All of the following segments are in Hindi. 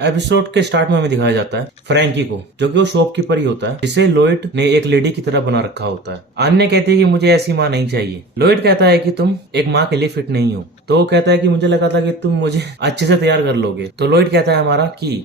एपिसोड के स्टार्ट में हमें दिखाया जाता है फ्रैंकी को, जो कि वो शॉपकीपर ही होता है, जिसे लॉयड ने एक लेडी की तरह बना रखा होता है। आन्या कहती है कि मुझे ऐसी माँ नहीं चाहिए। लॉयड कहता है कि तुम एक माँ के लिए फिट नहीं हो। तो वो कहता है कि मुझे लगा था कि तुम मुझे अच्छे से तैयार कर लोगे। तो लॉयड कहता है हमारा कि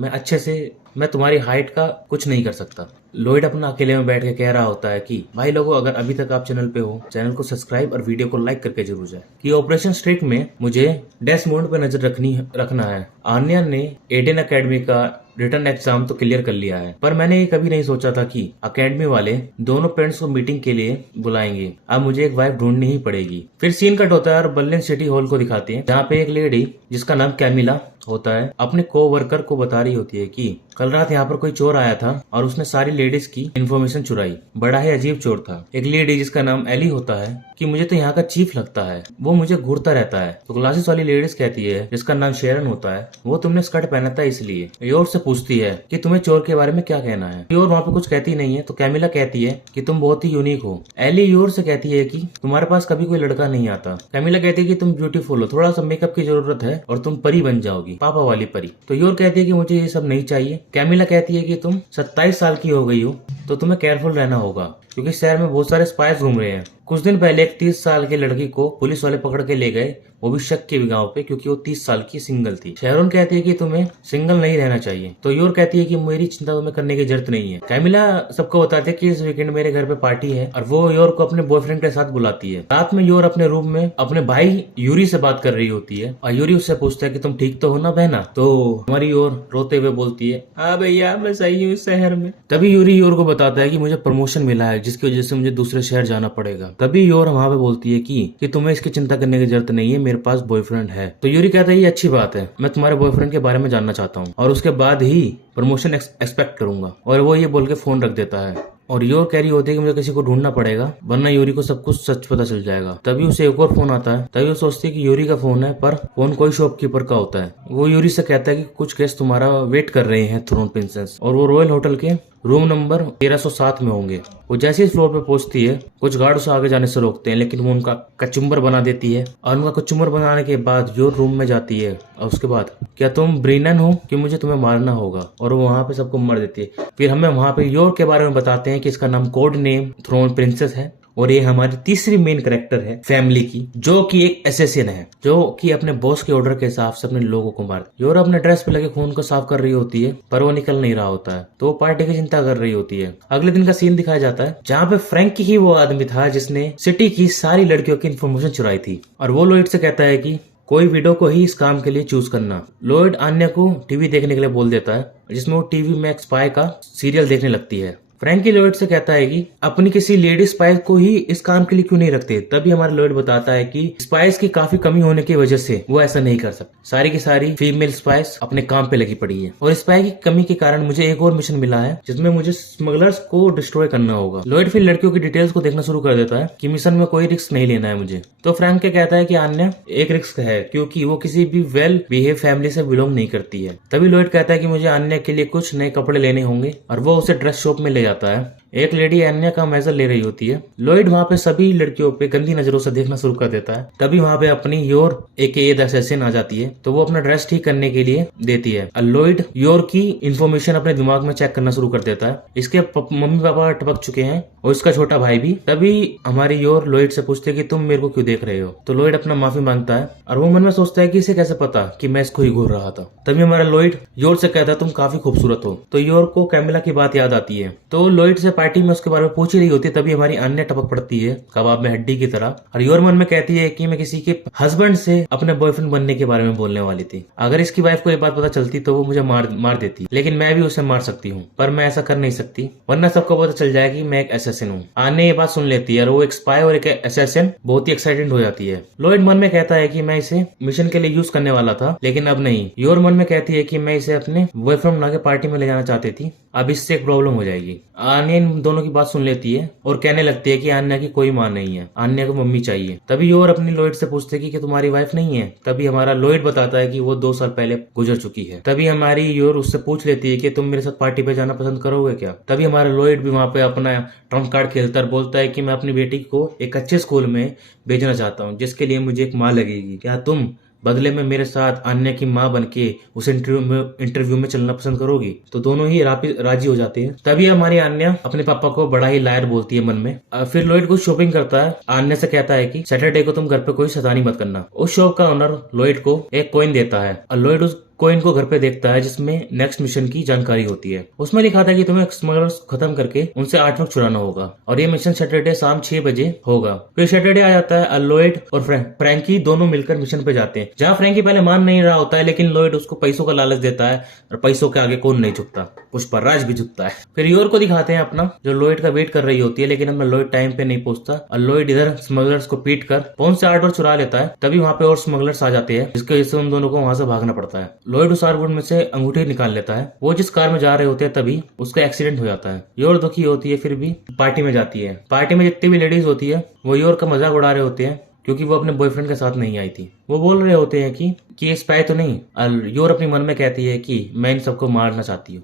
मैं तुम्हारी हाइट का कुछ नहीं कर सकता। लॉयड अपना अकेले में बैठ के कह रहा होता है कि भाई लोगों, अगर अभी तक आप चैनल पे हो, चैनल को सब्सक्राइब और वीडियो को लाइक करके जरूर जाए कि ऑपरेशन स्ट्रिक में मुझे डेस्मोंड पे नजर रखना है। आन्या ने एडेन एकेडमी का रिटर्न एग्जाम तो क्लियर कर लिया है, पर मैंने ये कभी नहीं सोचा था कि एकेडमी वाले दोनों पेरेंट्स को मीटिंग के लिए बुलाएंगे। अब मुझे एक वाइफ ढूंढनी ही पड़ेगी। फिर सीन कट होता है और बर्लिन सिटी हॉल को दिखाते हैं, जहाँ पे एक लेडी जिसका नाम कैमिला होता है अपने को वर्कर को बता रही होती है कि कल रात यहाँ पर कोई चोर आया था और उसने सारी लेडीज की इन्फॉर्मेशन चुराई। बड़ा ही अजीब चोर था। एक लेडी जिसका नाम एली होता है कि मुझे तो यहाँ का चीफ लगता है, वो मुझे घूरता रहता है। तो ग्लासेस वाली लेडीज कहती है, जिसका नाम शेरन होता है, वो तुमने स्कर्ट पहना था इसलिए। योर से पूछती है कि तुम्हें चोर के बारे में क्या कहना है। योर वहाँ पे कुछ कहती नहीं है। तो कैमिला कहती है कि तुम बहुत ही यूनिक हो। एली योर से कहती है कि तुम्हारे पास कभी कोई लड़का नहीं आता। कैमिला कहती है कि तुम ब्यूटीफुल हो, थोड़ा सा मेकअप की जरूरत है और तुम परी बन जाओगी, पापा वाली परी। तो योर कहती है कि मुझे ये सब नहीं चाहिए। कैमिला कहती है कि तुम 27 साल की हो गई हो, तो तुम्हें केयरफुल रहना होगा, क्योंकि शहर में बहुत सारे स्पाइस घूम रहे हैं। कुछ दिन पहले एक 30 साल की लड़की को पुलिस वाले पकड़ के ले गए, वो भी शक के गांव पे, क्योंकि वो 30 साल की सिंगल थी। शेरोन कहती है कि तुम्हें सिंगल नहीं रहना चाहिए। तो योर कहती है कि मेरी चिंता तुम्हें करने की जरूरत नहीं है। कैमिला सबको बताती है कि इस वीकेंड मेरे घर पे पार्टी है, और वो योर को अपने बॉयफ्रेंड के साथ बुलाती है। रात में योर अपने रूम में अपने भाई यूरी से बात कर रही होती है, और यूरी उससे पूछता है कि तुम ठीक तो हो ना बहना। तो हमारी योर रोते हुए बोलती है, हाँ भैया मैं सही हूँ शहर में। तभी यूरी योर को बताता है कि मुझे प्रमोशन मिला है, जिसकी वजह से मुझे दूसरे शहर जाना पड़ेगा। तभी योर वहाँ पे बोलती है कि तुम्हें इसकी चिंता करने की जरूरत नहीं है, मेरे पास बॉयफ्रेंड है। तो यूरी कहता है ये अच्छी बात है, मैं तुम्हारे बॉयफ्रेंड के बारे में जानना चाहता हूँ और उसके बाद ही प्रमोशन एक्सपेक्ट करूंगा। और वो ये बोल के फोन रख देता है। और योर कह रही होती है कि मुझे किसी को ढूंढना पड़ेगा, वरना यूरी को सब कुछ सच पता चल जाएगा। तभी उसे एक और फोन आता है। तभी वो सोचती है कि यूरी का फोन है, पर फोन कोई शॉपकीपर का होता है। वो यूरी से कहता है कि कुछ गेस्ट तुम्हारा वेट कर रहे हैं थ्रोन प्रिंसेस, और वो रॉयल होटल के रूम नंबर 1307 में होंगे। वो जैसे इस फ्लोर पे पहुंचती है, कुछ गार्ड उसे आगे जाने से रोकते हैं, लेकिन वो उनका कचुम्बर बना देती है। और उनका कचुम्बर बनाने के बाद योर रूम में जाती है, और उसके बाद क्या तुम ब्रीनन हो कि मुझे तुम्हें मारना होगा, और वो वहां पे सबको मार देती है। फिर हमें वहां पे योर के बारे में बताते हैं कि इसका नाम कोड नेम थ्रोन प्रिंसेस है, और ये हमारी तीसरी मेन कैरेक्टर है फैमिली की, जो कि एक एसेसिन है, जो कि अपने बॉस के ऑर्डर के हिसाब से अपने लोगों को मार। योर अपने ड्रेस पे लगे खून को साफ कर रही होती है, पर वो निकल नहीं रहा होता है, तो वो पार्टी की चिंता कर रही होती है। अगले दिन का सीन दिखाया जाता है, जहाँ पे फ्रैंकी ही वो आदमी था जिसने सिटी की सारी लड़कियों की इन्फॉर्मेशन चुराई थी। और वो लॉयड से कहता है कि कोई विडो को ही इस काम के लिए चूज करना। लॉयड आन्या को टीवी देखने के लिए बोल देता है, जिसमें वो टीवी में एक स्पाई का सीरियल देखने लगती है। फ्रैंकी लॉयड से कहता है कि अपनी किसी लेडी स्पाइस को ही इस काम के लिए क्यों नहीं रखते। तभी हमारा लॉयड बताता है कि स्पाइस की काफी कमी होने की वजह से वो ऐसा नहीं कर सकते। सारी की सारी फीमेल स्पाइस अपने काम पे लगी पड़ी है, और स्पाई की कमी के कारण मुझे एक और मिशन मिला है, जिसमें मुझे स्मगलर्स को डिस्ट्रॉय करना होगा। लॉयड फिर लड़कियों की डिटेल्स को देखना शुरू कर देता है कि मिशन में कोई रिस्क नहीं लेना है मुझे। तो फ्रैंक के कहता है कि आन्या एक रिस्क है, क्योंकि वो किसी भी वेल बिहेव फैमिली से बिलोंग नहीं करती है। तभी लॉयड कहता है कि मुझे आन्या के लिए कुछ नए कपड़े लेने होंगे, और वो उसे ड्रेस शॉप में ले जाता है। एक लेडी अन्या का मेजर ले रही होती है। लॉयड वहाँ पे सभी लड़कियों पे गंदी नजरों से देखना शुरू कर देता है। तभी वहाँ पे अपनी योर AKA द असैसिन आ जाती है, तो वो अपना ड्रेस ठीक करने के लिए देती है। लॉयड योर की इंफॉर्मेशन अपने दिमाग में चेक करना शुरू कर देता है। इसके मम्मी पापा टपक चुके हैं, और इसका छोटा भाई भी। तभी हमारी योर लॉयड से पूछते है कि तुम मेरे को क्यों देख रहे हो। तो लॉयड अपना माफी मांगता है, और वो मन में सोचता है कि इसे कैसे पता कि मैं इसको ही घूर रहा था। तभी हमारा लॉयड योर से कहता है तुम काफी खूबसूरत हो। तो योर को कैमिला की बात याद आती है, तो लॉयड से पार्टी में उसके बारे में पूछ ही रही होती है। तभी हमारी अन्य टपक पड़ती है कबाब में हड्डी की तरह, और योर मन में कहती है कि मैं किसी के हस्बैंड से अपने बॉयफ्रेंड बनने के बारे में बोलने वाली थी। अगर इसकी वाइफ को ये बात पता चलती तो वो मुझे मार देती, लेकिन मैं भी उसे मार सकती हूँ, पर मैं ऐसा कर नहीं सकती, वरना सबको पता चल जाएगा कि मैं एक असैसिन हूँ। आने ये बात सुन लेती है, और वो एक स्पाई और एक असैसिन बहुत ही एक्साइटेड हो जाती है। लॉयड मन में कहता है कि मैं इसे मिशन के लिए यूज करने वाला था, लेकिन अब नहीं। योर मन में कहती है कि मैं इसे अपने बॉयफ्रेंड बना के पार्टी में ले जाना चाहती थी, अब इससे एक प्रॉब्लम हो जाएगी। आन्या इन दोनों की बात सुन लेती है और कहने लगती है कि आन्या की कोई माँ नहीं है, आन्या को मम्मी चाहिए। तभी योर अपनी लॉयड से पूछते कि तुम्हारी वाइफ नहीं है। तभी हमारा लॉयड बताता है कि वो 2 साल पहले गुजर चुकी है। तभी हमारी योर उससे पूछ लेती है कि तुम मेरे साथ पार्टी पे जाना पसंद करोगे क्या। तभी हमारा लॉयड भी वहाँ पे अपना ट्रम्प कार्ड खेलता है, बोलता है कि मैं अपनी बेटी को एक अच्छे स्कूल में भेजना चाहता हूँ, जिसके लिए मुझे एक माँ लगेगी। क्या तुम बदले में मेरे साथ अन्य की माँ बन के उस इंटरव्यू में चलना पसंद करोगी? तो दोनों ही राजी हो जाते हैं। तभी हमारी अन्य अपने पापा को बड़ा ही लायर बोलती है मन में। फिर लॉयड कुछ शॉपिंग करता है। अन्य से कहता है कि सैटरडे को तुम घर पे कोई शैतानी मत करना। उस शॉप का ओनर लॉयड को एक कॉइन देता है और लॉयड उस कॉइन को घर पे देखता है जिसमें नेक्स्ट मिशन की जानकारी होती है। उसमें लिखा था कि तुम्हें स्मगलर्स खत्म करके उनसे आर्टवर्क चुराना होगा और ये मिशन सैटरडे शाम 6 बजे होगा। फिर सैटरडे आ जाता है और लॉयड और फ्रैंकी दोनों मिलकर मिशन पे जाते हैं, जहाँ फ्रैंकी पहले मान नहीं रहा होता है, लेकिन लॉयड उसको पैसों का लालच देता है और पैसों के आगे कौन नहीं झुकता, पुष्पराज भी झुकता है। फिर योर को दिखाते हैं अपना, जो लॉयड का वेट कर रही होती है, लेकिन अपना लॉयड टाइम पे नहीं पहुंचता और लॉयड इधर स्मगलर्स को पीट कर फोन से आर्टवर्क चुरा लेता है। तभी वहाँ पे और स्मगलर्स आ जाते हैं, जिसकी वजह से उन दोनों को वहां से भागना पड़ता है। लॉयड उस आर्टवर्क में से अंगूठी निकाल लेता है। वो जिस कार में जा रहे होते हैं तभी उसका एक्सीडेंट हो जाता है। योर दुखी होती है, फिर भी पार्टी में जाती है। पार्टी में जितनी भी लेडीज होती है वो योर का मजाक उड़ा रहे होते हैं, क्योंकि वो अपने बॉयफ्रेंड के साथ नहीं आई थी। वो बोल रहे होते हैं कि ये स्पाई तो नहीं, और योर अपने मन में कहती है कि मैं इन सबको मारना चाहती हूँ,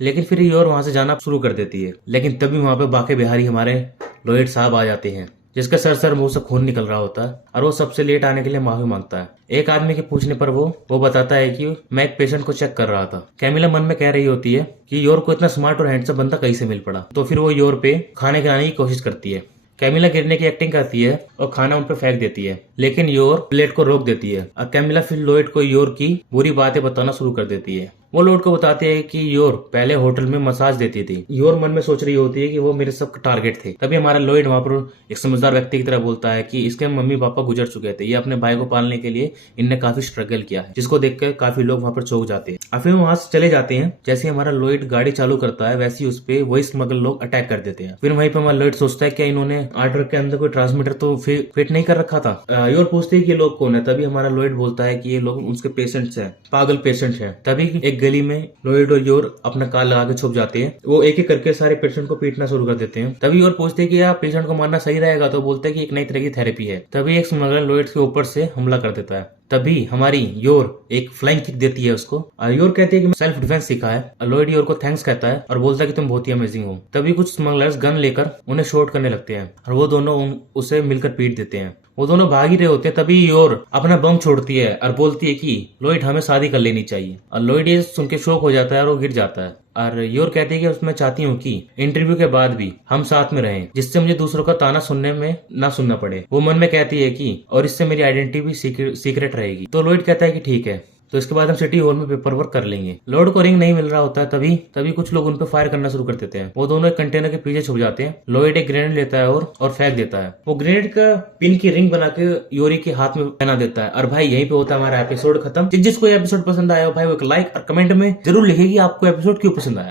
लेकिन फिर योर वहां से जाना शुरू कर देती है। लेकिन तभी वहां पे बाके बिहारी हमारे लॉयड साहब आ जाते हैं, जिसका सर मुंह से खून निकल रहा होता है और वो सबसे लेट आने के लिए माफी मांगता है। एक आदमी के पूछने पर वो बताता है कि मैं एक पेशेंट को चेक कर रहा था। कैमिला मन में कह रही होती है कि योर को इतना स्मार्ट और हैंडसम बंदा कैसे मिल पड़ा। तो फिर वो योर पे खाने खिलाने की कोशिश करती है। कैमिला गिरने की एक्टिंग करती है और खाना उन पर फेंक देती है, लेकिन योर प्लेट को रोक देती है और कैमिला फिर लॉयड को योर की बुरी बातें बताना शुरू कर देती है। वो लॉयड को बताती है कि योर पहले होटल में मसाज देती थी। योर मन में सोच रही होती है कि वो मेरे सब टारगेट थे। तभी हमारा लॉयड वहां पर एक समझदार व्यक्ति की तरह बोलता है कि इसके मम्मी पापा गुजर चुके थे, ये अपने भाई को पालने के लिए इनने काफी स्ट्रगल किया है, जिसको देखकर काफी लोग वहां पर चौंक जाते हैं और फिर वहां से चले जाते हैं। जैसे हमारा लॉयड गाड़ी चालू करता है, वैसे ही उस पे वही स्मगलर लोग अटैक कर देते हैं। फिर वहीं पर हमारा लॉयड सोचता है कि इन्होंने आर्टवर्क के अंदर कोई ट्रांसमीटर तो फिट नहीं कर रखा था। योर पूछते है कि ये लोग कौन है। तभी हमारा लॉयड बोलता है कि ये लोग उसके पेशेंट्स हैं, पागल पेशेंट्स हैं। तभी एक गली में लॉयड और योर अपना कार लगा के छुप जाते हैं। वो एक एक करके सारे पेशेंट को पीटना शुरू कर देते हैं। तभी योर पूछते हैं कि आप पेशेंट को मारना सही रहेगा, तो बोलते हैं कि एक नई तरह की थेरेपी है। तभी एक स्मगलर लॉयड के ऊपर से हमला कर देता है। तभी हमारी योर एक फ्लाइंग किक देती है उसको और योर कहती है कि मैं सेल्फ डिफेंस सीखा है। लॉयड योर को थैंक्स कहता है और बोलता है कि तुम बहुत ही अमेजिंग हो। तभी कुछ स्मगलर्स गन लेकर उन्हें शॉट करने लगते हैं और वो दोनों उसे मिलकर पीट देते हैं। वो दोनों भाग ही रहे होते हैं। तभी योर अपना बम छोड़ती है और बोलती है कि लॉयड हमें शादी कर लेनी चाहिए। और लॉयड ये सुन के शॉक हो जाता है और वो गिर जाता है। और योर कहती है कि उसमें चाहती हूँ कि इंटरव्यू के बाद भी हम साथ में रहें, जिससे मुझे दूसरों का ताना सुनने में ना सुनना पड़े। वो मन में कहती है कि और इससे मेरी आइडेंटिटी भी सीक्रेट रहेगी। तो लॉयड कहता है कि ठीक है, तो इसके बाद हम सिटी हॉल में पेपर वर्क कर लेंगे। लॉयड को रिंग नहीं मिल रहा होता है। तभी कुछ लोग उन पे फायर करना शुरू कर देते हैं। वो दोनों एक कंटेनर के पीछे छुप जाते हैं। लॉयड एक ग्रेनेड लेता है और फेंक देता है। वो ग्रेनेड का पिन की रिंग बना के योरी के हाथ में पहना देता है। और भाई यहीं पे होता है हमारा एपिसोड खत्म। जिसको एपिसोड पसंद आया हो भाई वो एक लाइक और कमेंट में जरूर लिखेगी आपको एपिसोड क्यों पसंद आया।